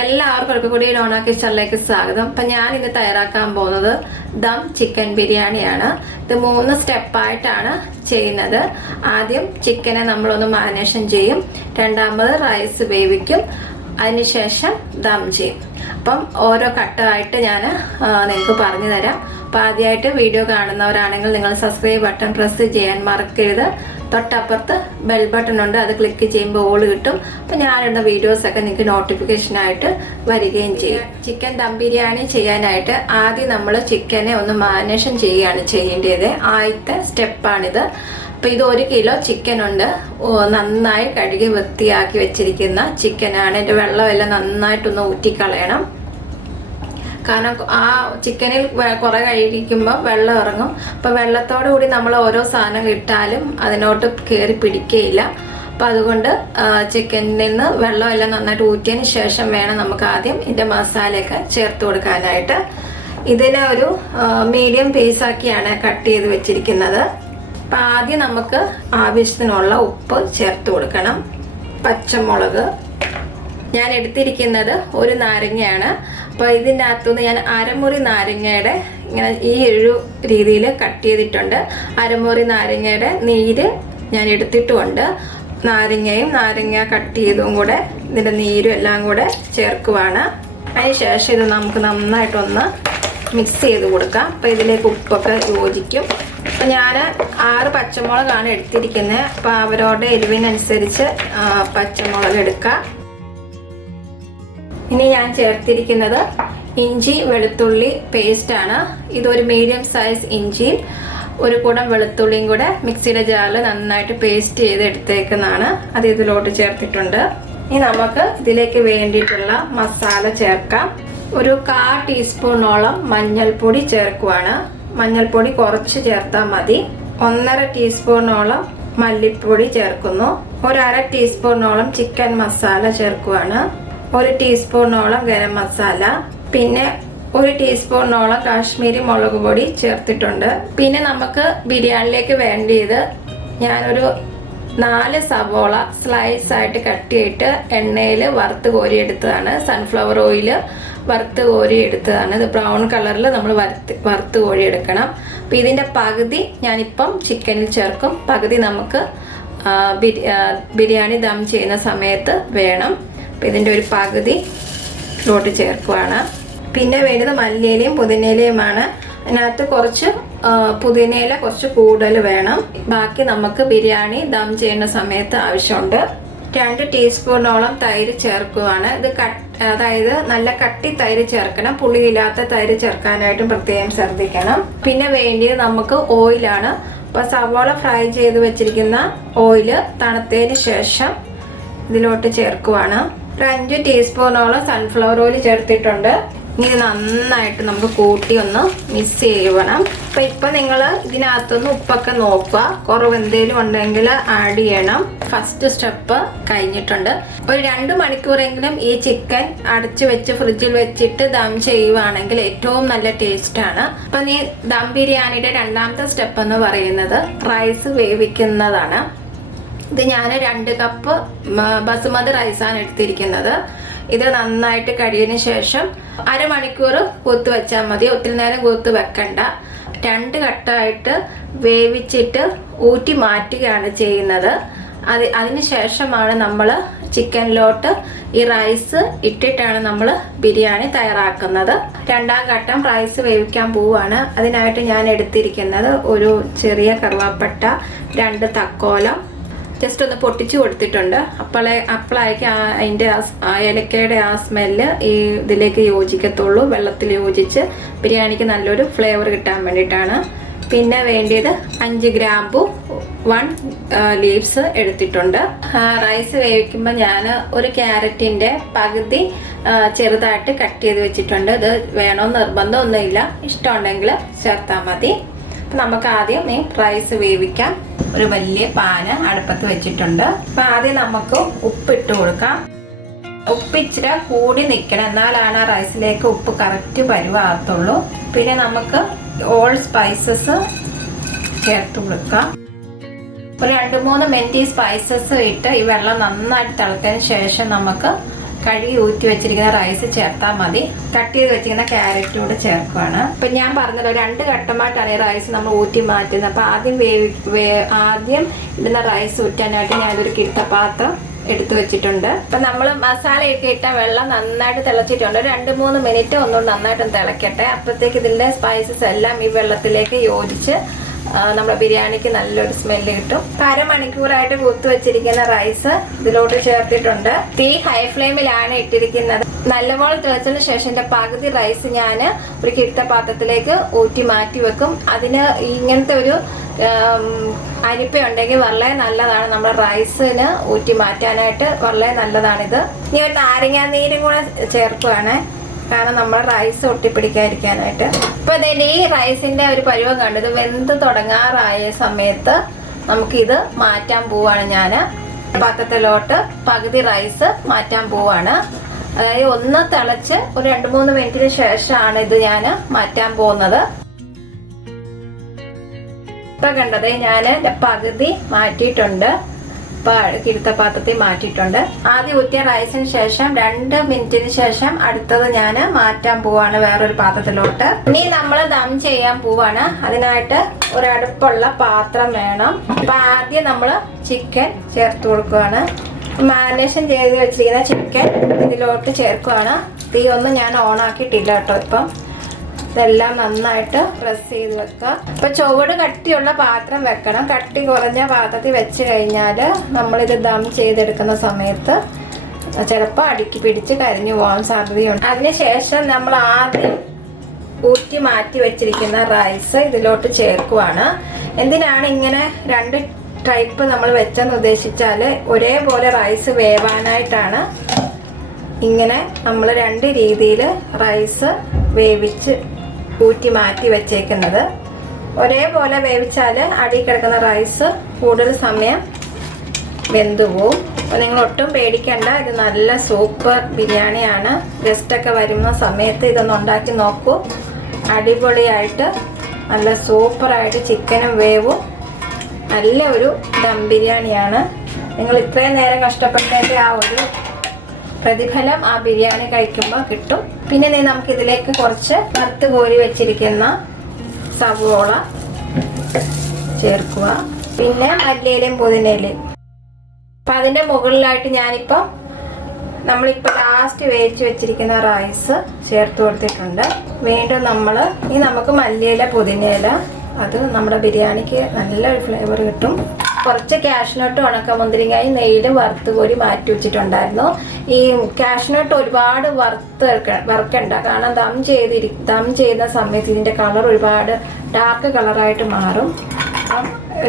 എല്ലാവർക്കും ഒരിക്കൽ കൂടി ഡോണ കിച്ചണിലേക്ക് സ്വാഗതം. അപ്പം ഞാൻ ഇന്ന് തയ്യാറാക്കാൻ പോകുന്നത് ദം ചിക്കൻ ബിരിയാണിയാണ്. ഇത് 3 സ്റ്റെപ്പായിട്ടാണ് ചെയ്യുന്നത്. ആദ്യം ചിക്കനെ നമ്മളൊന്ന് മാരിനേഷൻ ചെയ്യും, രണ്ടാമത് റൈസ് വേവിക്കും, അതിനുശേഷം ദം ചെയ്യും. അപ്പം ഓരോ ഘട്ടമായിട്ട് ഞാൻ നിങ്ങൾക്ക് പറഞ്ഞു തരാം. അപ്പം ആദ്യമായിട്ട് വീഡിയോ കാണുന്നവരാണെങ്കിൽ നിങ്ങൾ സബ്സ്ക്രൈബ് ബട്ടൺ പ്രസ് ചെയ്യാൻ മറക്കരുത്. തൊട്ടപ്പുറത്ത് ബെൽ ബട്ടൺ ഉണ്ട്, അത് ക്ലിക്ക് ചെയ്യുമ്പോൾ ഓൾ കിട്ടും. അപ്പം ഞാനിടുന്ന വീഡിയോസൊക്കെ നിങ്ങൾക്ക് നോട്ടിഫിക്കേഷനായിട്ട് വരികയും ചെയ്യും. ചിക്കൻ ദം ബിരിയാണി ചെയ്യാനായിട്ട് ആദ്യം നമ്മൾ ചിക്കനെ ഒന്ന് മാരിനേഷൻ ചെയ്യുകയാണ് ചെയ്യേണ്ടത്. ആദ്യത്തെ സ്റ്റെപ്പാണിത്. അപ്പം ഇത് 1 കിലോ ചിക്കൻ ഉണ്ട്. നന്നായി കഴുകി വൃത്തിയാക്കി വെച്ചിരിക്കുന്ന ചിക്കനാണ്. എൻ്റെ വെള്ളമെല്ലാം നന്നായിട്ടൊന്ന് ഊറ്റിക്കളയണം. കാരണം ആ ചിക്കനിൽ കുറെ കഴിക്കുമ്പോൾ വെള്ളം ഇറങ്ങും. അപ്പം വെള്ളത്തോടു കൂടി നമ്മൾ ഓരോ സാധനം ഇട്ടാലും അതിനോട്ട് കയറി പിടിക്കുകയില്ല. അപ്പം അതുകൊണ്ട് ചിക്കനിൽ നിന്ന് വെള്ളമെല്ലാം നന്നായിട്ട് ഊറ്റിയതിന് ശേഷം വേണം നമുക്ക് ആദ്യം ഇതിൻ്റെ മസാലയൊക്കെ ചേർത്ത് കൊടുക്കാനായിട്ട്. ഇതിനെ ഒരു മീഡിയം പീസാക്കിയാണ് കട്ട് ചെയ്ത് വെച്ചിരിക്കുന്നത്. അപ്പം ആദ്യം നമുക്ക് ആവശ്യത്തിനുള്ള ഉപ്പ് ചേർത്ത് കൊടുക്കണം. പച്ചമുളക് ഞാൻ എടുത്തിരിക്കുന്നത് 1 നാരങ്ങയാണ്. അപ്പോൾ ഇതിൻ്റെ അകത്തുനിന്ന് ഞാൻ അരമുറി നാരങ്ങയുടെ ഇങ്ങനെ ഈ ഒരു രീതിയിൽ കട്ട് ചെയ്തിട്ടുണ്ട്. അരമുറി നാരങ്ങയുടെ നീര് ഞാൻ എടുത്തിട്ടുമുണ്ട്. നാരങ്ങയും നാരങ്ങ കട്ട് ചെയ്തും കൂടെ ഇതിൻ്റെ നീരും എല്ലാം കൂടെ ചേർക്കുവാണ്. അതിന് ശേഷം ഇത് നമുക്ക് നന്നായിട്ടൊന്ന് മിക്സ് ചെയ്ത് കൊടുക്കാം. അപ്പോൾ ഇതിലേക്ക് ഉപ്പൊക്കെ യോജിക്കും. അപ്പം ഞാൻ 6 പച്ചമുളകാണ് എടുത്തിരിക്കുന്നത്. അപ്പോൾ അവരോട് എരിവിനനുസരിച്ച് പച്ചമുളക് എടുക്കുക. ഇനി ഞാൻ ചേർത്തിരിക്കുന്നത് ഇഞ്ചി വെളുത്തുള്ളി പേസ്റ്റാണ്. ഇതൊരു മീഡിയം സൈസ് ഇഞ്ചിയും 1 കുടം വെളുത്തുള്ളിയും കൂടെ മിക്സിയുടെ ജാറിൽ നന്നായിട്ട് പേസ്റ്റ് ചെയ്ത് എടുത്തേക്കുന്നതാണ്. അത് ഇതിലോട്ട് ചേർത്തിട്ടുണ്ട്. ഇനി നമുക്ക് ഇതിലേക്ക് വേണ്ടിയിട്ടുള്ള മസാല ചേർക്കാം. ഒരു 1/4 ടീസ്പൂണോളം മഞ്ഞൾപ്പൊടി ചേർക്കുവാണ്. മഞ്ഞൾപ്പൊടി കുറച്ച് ചേർത്താൽ മതി. 1/2 ടീസ്പൂണോളം മല്ലിപ്പൊടി ചേർക്കുന്നു. 1/2 ടീസ്പൂണോളം ചിക്കൻ മസാല ചേർക്കുവാണ്. 1 ടീസ്പൂണോളം ഗരം മസാല, പിന്നെ 1 ടീസ്പൂണോളം കാശ്മീരി മുളക് പൊടി ചേർത്തിട്ടുണ്ട്. പിന്നെ നമുക്ക് ബിരിയാണിയിലേക്ക് വേണ്ടിയത് ഞാനൊരു 4 സവോള സ്ലൈസ് ആയിട്ട് കട്ട് ചെയ്തിട്ട് എണ്ണയിൽ വറുത്ത് കോരിയെടുത്തതാണ്. സൺഫ്ലവർ ഓയിൽ വറുത്ത് കോരിയെടുത്തതാണ്. ഇത് ബ്രൗൺ കളറിൽ നമ്മൾ വറുത്ത് കോരിയെടുക്കണം. അപ്പം ഇതിൻ്റെ പകുതി ഞാനിപ്പം ചിക്കനിൽ ചേർക്കും, പകുതി നമുക്ക് ബിരിയാണി ദം ചെയ്യുന്ന സമയത്ത് വേണം. അപ്പം ഇതിൻ്റെ ഒരു പകുതി ഇതിലോട്ട് ചേർക്കുവാണ്. പിന്നെ വേണ്ടത് മല്ലിയിലയും പുതിനയിലയുമാണ്. അതിനകത്ത് കുറച്ച് പുതിനയില കുറച്ച് കൂടുതൽ വേണം. ബാക്കി നമുക്ക് ബിരിയാണി ദം ചെയ്യുന്ന സമയത്ത് ആവശ്യമുണ്ട്. 2 ടീസ്പൂണോളം തൈര് ചേർക്കുവാണ്. ഇത് അതായത് നല്ല കട്ടി തൈര് ചേർക്കണം. പുളിയില്ലാത്ത തൈര് ചേർക്കാനായിട്ടും പ്രത്യേകം ശ്രദ്ധിക്കണം. പിന്നെ വേണ്ടിയത് നമുക്ക് ഓയിലാണ്. അപ്പോൾ സവാള ഫ്രൈ ചെയ്ത് വെച്ചിരിക്കുന്ന ഓയില് തണുത്തതിന് ശേഷം ഇതിലോട്ട് ചേർക്കുവാണ്. 5 ടീസ്പൂണോളം സൺഫ്ലവർ ഓയിൽ ചേർത്തിട്ടുണ്ട്. ഇനി നന്നായിട്ട് നമുക്ക് കൂട്ടി ഒന്ന് മിക്സ് ചെയ്യണം. അപ്പം ഇപ്പം നിങ്ങൾ ഇതിനകത്തൊന്ന് ഉപ്പൊക്കെ നോക്കുക. കുറവ് എന്തെങ്കിലും ഉണ്ടെങ്കിൽ ആഡ് ചെയ്യണം. ഫസ്റ്റ് സ്റ്റെപ്പ് കഴിഞ്ഞിട്ടുണ്ട്. ഒരു 2 മണിക്കൂറെങ്കിലും ഈ ചിക്കൻ അടച്ചു വെച്ച് ഫ്രിഡ്ജിൽ വെച്ചിട്ട് ദം ചെയ്യുവാണെങ്കിൽ ഏറ്റവും നല്ല ടേസ്റ്റാണ്. അപ്പം ഈ ദം ബിരിയാണിയുടെ 2ാമത്തെ സ്റ്റെപ്പ് എന്ന് പറയുന്നത് റൈസ് വേവിക്കുന്നതാണ്. ഇത് ഞാൻ 2 കപ്പ് ബസുമതി റൈസാണ് എടുത്തിരിക്കുന്നത്. ഇത് നന്നായിട്ട് കഴിയതിന് ശേഷം അരമണിക്കൂർ കൂത്ത് വെച്ചാൽ മതി. ഒത്തിരി നേരം കൂത്ത് വെക്കണ്ട. 2 ഘട്ടമായിട്ട് വേവിച്ചിട്ട് ഊറ്റി മാറ്റുകയാണ് ചെയ്യുന്നത്. അതിന് ശേഷമാണ് നമ്മൾ ചിക്കനിലോട്ട് ഈ റൈസ് ഇട്ടിട്ടാണ് നമ്മൾ ബിരിയാണി തയ്യാറാക്കുന്നത്. 2ാം ഘട്ടം റൈസ് വേവിക്കാൻ പോവുകയാണ്. അതിനായിട്ട് ഞാൻ എടുത്തിരിക്കുന്നത് ഒരു ചെറിയ കറുവാപ്പട്ട, 2 തക്കോലം ജസ്റ്റ് ഒന്ന് പൊട്ടിച്ചു കൊടുത്തിട്ടുണ്ട്. അപ്പോഴേക്ക് അതിൻ്റെ ഏലക്കയുടെ ആ സ്മെല്ല് ഈ ഇതിലേക്ക് യോജിക്കത്തുള്ളൂ. വെള്ളത്തിൽ യോജിച്ച് ബിരിയാണിക്ക് നല്ലൊരു ഫ്ലേവർ കിട്ടാൻ വേണ്ടിയിട്ടാണ്. പിന്നെ വേണ്ടിയത് 5 ഗ്രാമ്പു 1 ലീവ്സ് എടുത്തിട്ടുണ്ട്. റൈസ് വേവിക്കുമ്പോൾ ഞാൻ ഒരു ക്യാരറ്റിൻ്റെ പകുതി ചെറുതായിട്ട് കട്ട് ചെയ്ത് വെച്ചിട്ടുണ്ട്. ഇത് വേണമെന്ന് നിർബന്ധമൊന്നുമില്ല, ഇഷ്ടമുണ്ടെങ്കിൽ ചേർത്താൽ മതി. നമുക്ക് ആദ്യം ഈ റൈസ് വേവിക്കാം. ഒരു വലിയ പാന് അടുപ്പത്ത് വെച്ചിട്ടുണ്ട്. അപ്പം ആദ്യം നമുക്ക് ഉപ്പിട്ട് കൊടുക്കാം. ഉപ്പ് ഇച്ചിരി കൂടി നിൽക്കണം, എന്നാലാണ് ആ റൈസിലേക്ക് ഉപ്പ് കറക്റ്റ് പരുവാകത്തുള്ളൂ. പിന്നെ നമുക്ക് ഓൾ സ്പൈസസ് ചേർത്ത് കൊടുക്കാം. ഒരു 2-3 മിനിറ്റ് ഈ സ്പൈസസ് ഇട്ട് ഈ വെള്ളം നന്നായിട്ട് തിളച്ചതിന് ശേഷം നമുക്ക് കഴുകി ഊറ്റി വെച്ചിരിക്കുന്ന റൈസ് ചേർത്താൽ മതി. കട്ട് ചെയ്ത് വെച്ചിരിക്കുന്ന ക്യാരറ്റ് കൂടെ ചേർക്കുകയാണ്. അപ്പം ഞാൻ പറഞ്ഞല്ലോ 2 ഘട്ടമായിട്ടാണ് ഈ റൈസ് നമ്മൾ ഊറ്റി മാറ്റുന്നത്. അപ്പോൾ ആദ്യം ഇടുന്ന റൈസ് ഊറ്റാനായിട്ട് ഞാനൊരു കിട്ടപാത്രം എടുത്തു വെച്ചിട്ടുണ്ട്. അപ്പം നമ്മൾ മസാലയൊക്കെ ഇട്ട വെള്ളം നന്നായിട്ട് തിളച്ചിട്ടുണ്ട്. 2-3 മിനിറ്റ് ഒന്നുകൂടി നന്നായിട്ട് തിളക്കട്ടെ. അപ്പോഴത്തേക്ക് ഇതിൻ്റെ സ്പൈസസ് എല്ലാം ഈ വെള്ളത്തിലേക്ക് യോജിച്ച് നമ്മുടെ ബിരിയാണിക്ക് നല്ലൊരു സ്മെല്ല് കിട്ടും. അരമണിക്കൂറായിട്ട് കുത്തു വെച്ചിരിക്കുന്ന റൈസ് ഇതിലോട്ട് ചേർത്തിട്ടുണ്ട്. തീ ഹൈ ഫ്ലെയിമിലാണ് ഇട്ടിരിക്കുന്നത്. നല്ലപോലെ തിളച്ചതിന് ശേഷം പകുതി റൈസ് ഞാൻ ഒരു കിട്ടപാത്രത്തിലേക്ക് ഊറ്റി മാറ്റി വെക്കും. അതിന് ഇങ്ങനത്തെ ഒരു അരിപ്പയുണ്ടെങ്കിൽ വളരെ നല്ലതാണ്. നമ്മുടെ റൈസിന് ഊറ്റി മാറ്റാനായിട്ട് വളരെ നല്ലതാണിത്. ഇനി ഒരു നാരങ്ങാ നീരും കൂടെ ചേർക്കുകയാണ്, കാരണം നമ്മുടെ റൈസ് ഒട്ടിപ്പിടിക്കാതിരിക്കാനായിട്ട്. ഇപ്പൊ ഇതിന്റെ ഈ റൈസിന്റെ ഒരു പരുവം കണ്ടത് വെന്ത് തുടങ്ങാറായ സമയത്ത് നമുക്കിത് മാറ്റാൻ പോവാണ്. ഞാൻ പാത്രത്തിലോട്ട് പകുതി റൈസ് മാറ്റാൻ പോവാണ്. അതായത് ഒന്ന് തിളച്ച് ഒരു 2-3 മിനിറ്റിന് ശേഷമാണ് ഇത് ഞാൻ മാറ്റാൻ പോകുന്നത്. ഇപ്പൊ കണ്ടത് ഞാൻ പകുതി മാറ്റിയിട്ടുണ്ട്. കിഴുത്തപാത്രത്തിൽ മാറ്റിയിട്ടുണ്ട്. ആദ്യം ഊറ്റിയ റൈസിന് ശേഷം 2 മിനിറ്റിന് ശേഷം അടുത്തത് ഞാൻ മാറ്റാൻ പോവാണ് വേറൊരു പാത്രത്തിലോട്ട്. ഇനി നമ്മൾ ദം ചെയ്യാൻ പോവാണ്. അതിനായിട്ട് ഒരു അടുപ്പുള്ള പാത്രം വേണം. അപ്പൊ ആദ്യം നമ്മൾ ചിക്കൻ ചേർത്ത് കൊടുക്കുകയാണ്. മാരിനേഷൻ ചെയ്ത് വെച്ചിരിക്കുന്ന ചിക്കൻ ഇതിലോട്ട് ചേർക്കുകയാണ്. തീ ഒന്നും ഞാൻ ഓണാക്കിയിട്ടില്ല കേട്ടോ. ഇപ്പം ഇതെല്ലാം നന്നായിട്ട് പ്രസ് ചെയ്ത് വെക്കുക. ഇപ്പൊ ചുവട് കട്ടിയുള്ള പാത്രം വെക്കണം. കട്ടി കുറഞ്ഞ പാത്രത്തിൽ വെച്ച് കഴിഞ്ഞാൽ നമ്മളിത് ദം ചെയ്തെടുക്കുന്ന സമയത്ത് ചിലപ്പോൾ അടുക്കി പിടിച്ച് കരിഞ്ഞു പോകാൻ സാധ്യതയുണ്ട്. അതിനുശേഷം നമ്മൾ ആദ്യം ഊറ്റി മാറ്റി വെച്ചിരിക്കുന്ന റൈസ് ഇതിലോട്ട് ചേർക്കുവാണ്. എന്തിനാണ് ഇങ്ങനെ 2 ടൈപ്പ് നമ്മൾ വെച്ചെന്ന് ഉദ്ദേശിച്ചാൽ ഒരേപോലെ റൈസ് വേവാനായിട്ടാണ് ഇങ്ങനെ നമ്മൾ 2 രീതിയിൽ റൈസ് വേവിച്ച് ഊറ്റി മാറ്റി വെച്ചേക്കുന്നത്. ഒരേപോലെ വേവിച്ചാൽ അടി കിടക്കുന്ന റൈസ് കൂടുതൽ സമയം വെന്തു പോവും. അപ്പോൾ നിങ്ങൾ ഒട്ടും പേടിക്കേണ്ട, ഇത് നല്ല സൂപ്പർ ബിരിയാണിയാണ്. ഗസ്റ്റൊക്കെ വരുന്ന സമയത്ത് ഇതൊന്ന് ഉണ്ടാക്കി നോക്കൂ. അടിപൊളിയായിട്ട് നല്ല സൂപ്പറായിട്ട് ചിക്കനും വേവും നല്ല ഒരു ദം ബിരിയാണിയാണ്. നിങ്ങൾ ഇത്രയും നേരം കഷ്ടപ്പെട്ടതിൻ്റെ ആ ഒരു പ്രതിഫലം ആ ബിരിയാണി കഴിക്കുമ്പോൾ കിട്ടും. പിന്നെ നമുക്കിതിലേക്ക് കുറച്ച് വറുത്ത് കോരി വെച്ചിരിക്കുന്ന സവോള ചേർക്കുക. പിന്നെ മല്ലിയിലയും പുതിനയിലയും. അപ്പം അതിൻ്റെ മുകളിലായിട്ട് ഞാനിപ്പം നമ്മളിപ്പോൾ ലാസ്റ്റ് വേവിച്ച് വെച്ചിരിക്കുന്ന റൈസ് ചേർത്ത് കൊടുത്തിട്ടുണ്ട്. വീണ്ടും നമുക്ക് മല്ലിയില പുതിനയില, അത് നമ്മുടെ ബിരിയാണിക്ക് നല്ലൊരു ഫ്ലേവർ കിട്ടും. കുറച്ച് കാഷ്നട്ട് ഉണക്കമുന്തിരിങ്ങായി നെയ്യിൽ വറുത്ത് കോരി മാറ്റി വെച്ചിട്ടുണ്ടായിരുന്നു. ഈ കാഷ്നട്ട് ഒരുപാട് വറുക്കണ്ട, കാരണം ദം ചെയ്യുന്ന സമയത്ത് ഇതിൻ്റെ കളർ ഒരുപാട് ഡാർക്ക് കളറായിട്ട് മാറും. അപ്പം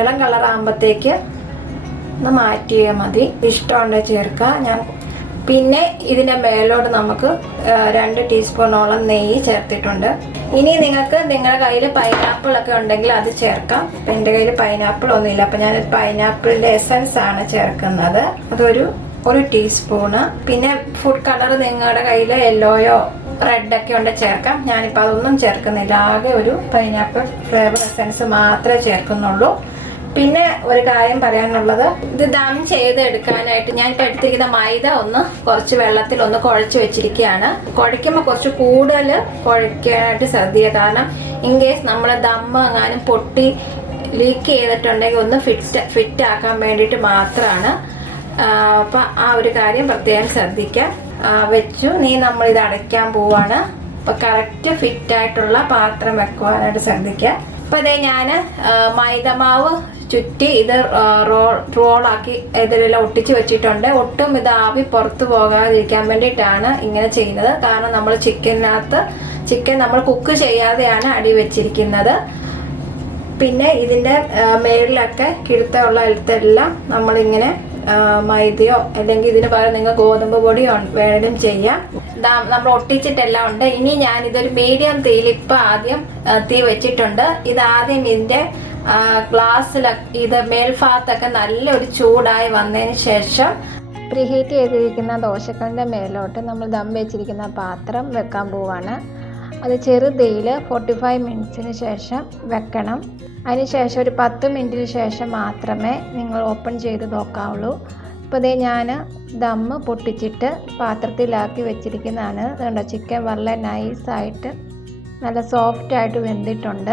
ഇളം കളർ ആകുമ്പോഴത്തേക്ക് ഒന്ന് മാറ്റിയാൽ മതി. ഇഷ്ടമുണ്ടെങ്കിൽ ചേർക്കുക. പിന്നെ ഇതിൻ്റെ മേലോട്ട് നമുക്ക് 2 ടീസ്പൂണോളം നെയ്യ് ചേർത്തിട്ടുണ്ട്. ഇനി നിങ്ങൾക്ക് നിങ്ങളുടെ കയ്യിൽ പൈനാപ്പിൾ ഒക്കെ ഉണ്ടെങ്കിൽ അത് ചേർക്കാം. അപ്പം എൻ്റെ കയ്യിൽ പൈനാപ്പിൾ ഒന്നുമില്ല, അപ്പം ഞാൻ പൈനാപ്പിളിൻ്റെ എസൻസ് ആണ് ചേർക്കുന്നത്. ഒരു ടീസ്പൂണ്. പിന്നെ ഫുഡ് കളർ നിങ്ങളുടെ കയ്യിൽ യെല്ലോയോ റെഡൊക്കെ ഉണ്ടെങ്കിൽ ചേർക്കാം. ഞാനിപ്പോൾ അതൊന്നും ചേർക്കുന്നില്ല. ആകെ ഒരു പൈനാപ്പിൾ ഫ്ലേവർ എസൻസ് മാത്രമേ ചേർക്കുന്നുള്ളൂ. പിന്നെ ഒരു കാര്യം പറയാനുള്ളത്, ഇത് ദം ചെയ്തെടുക്കാനായിട്ട് ഞാൻ ഇപ്പോൾ എടുത്തിരിക്കുന്ന മൈദ കുറച്ച് വെള്ളത്തിൽ കുഴച്ച് വെച്ചിരിക്കുകയാണ്. കുഴയ്ക്കുമ്പോൾ കുറച്ച് കൂടുതൽ കുഴയ്ക്കാനായിട്ട് ശ്രദ്ധിക്കുക. കാരണം ഇൻ കേസ് നമ്മൾ ദം എങ്ങാനും പൊട്ടി ലീക്ക് ചെയ്തിട്ടുണ്ടെങ്കിൽ ഒന്ന് ഫിറ്റ് ആക്കാൻ വേണ്ടിയിട്ട് മാത്രമാണ്. അപ്പം ആ ഒരു കാര്യം പ്രത്യേകം ശ്രദ്ധിക്കാം. വെച്ചു നമ്മളിത് അടയ്ക്കാൻ പോവാണ്. അപ്പം കറക്റ്റ് ഫിറ്റായിട്ടുള്ള പാത്രം വെക്കുവാനായിട്ട് ശ്രദ്ധിക്കുക. അപ്പം അതേ ഞാൻ മൈദമാവ് ചുറ്റി ഇത് റോളാക്കി ഇതിലെല്ലാം ഒട്ടിച്ച് വെച്ചിട്ടുണ്ട്. ഒട്ടും ഇത് ആവി പുറത്തു പോകാതിരിക്കാൻ വേണ്ടിയിട്ടാണ് ഇങ്ങനെ ചെയ്യുന്നത്. കാരണം നമ്മൾ ചിക്കൻ നമ്മൾ കുക്ക് ചെയ്യാതെയാണ് അടി വെച്ചിരിക്കുന്നത്. പിന്നെ ഇതിൻ്റെ മേളിലൊക്കെ കിഴുത്തുള്ള ഇടത്തെല്ലാം നമ്മളിങ്ങനെ മൈദയോ അല്ലെങ്കിൽ ഇതിന് പകരം നിങ്ങൾ ഗോതമ്പ് പൊടിയോ വേണമെങ്കിലും ചെയ്യാം. നമ്മൾ ഒട്ടിച്ചിട്ടെല്ലാം ഉണ്ട്. ഇനി ഞാൻ ഇതൊരു മീഡിയം തീയിൽ ഇപ്പം ആദ്യം തീ വെച്ചിട്ടുണ്ട്. ഇതാദ്യം ഇതിൻ്റെ ഇത് മേൽഭാഗത്തൊക്കെ നല്ലൊരു ചൂടായി വന്നതിന് ശേഷം പ്രീഹീറ്റ് ചെയ്തിരിക്കുന്ന ദോശക്കല്ലിൻ്റെ മേലോട്ട് നമ്മൾ ദം വെച്ചിരിക്കുന്ന പാത്രം വെക്കാൻ പോവാണ്. അത് ചെറുതീയിൽ 45 മിനിറ്റ്സിന് ശേഷം വെക്കണം. അതിനുശേഷം ഒരു 10 മിനിറ്റിന് ശേഷം മാത്രമേ നിങ്ങൾ ഓപ്പൺ ചെയ്ത് നോക്കാവുള്ളൂ. ഇപ്പോൾ ഇതേ ഞാൻ ദമ്മ് പൊട്ടിച്ചിട്ട് പാത്രത്തിലാക്കി വെച്ചിരിക്കുന്നതാണ്. അതുകൊണ്ട് ചിക്കൻ വളരെ നൈസായിട്ട് നല്ല സോഫ്റ്റായിട്ട് വെന്തിട്ടുണ്ട്.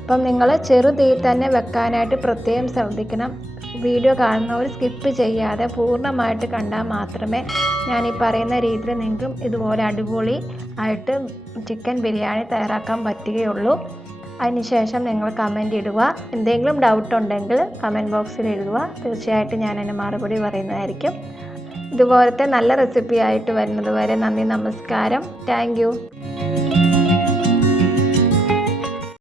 അപ്പം നിങ്ങൾ ചെറു തീയിൽ തന്നെ വെക്കാനായിട്ട് പ്രത്യേകം ശ്രദ്ധിക്കണം. വീഡിയോ കാണുന്നവർ സ്കിപ്പ് ചെയ്യാതെ പൂർണ്ണമായിട്ട് കണ്ടാൽ മാത്രമേ ഞാൻ ഈ പറയുന്ന രീതിയിൽ നിങ്ങൾക്കും ഇതുപോലെ അടിപൊളി ആയിട്ട് ചിക്കൻ ബിരിയാണി തയ്യാറാക്കാൻ പറ്റുകയുള്ളൂ. അതിനുശേഷം നിങ്ങൾ കമൻറ്റ് ഇടുക. എന്തെങ്കിലും ഡൗട്ട് ഉണ്ടെങ്കിൽ കമൻറ്റ് ബോക്സിൽ എഴുതുക. തീർച്ചയായിട്ടും ഞാൻ അതിന് മറുപടി പറയുന്നതായിരിക്കും. ഇതുപോലത്തെ നല്ല റെസിപ്പി ആയിട്ട് വരുന്നത് വരെ നന്ദി, നമസ്കാരം. Thank you.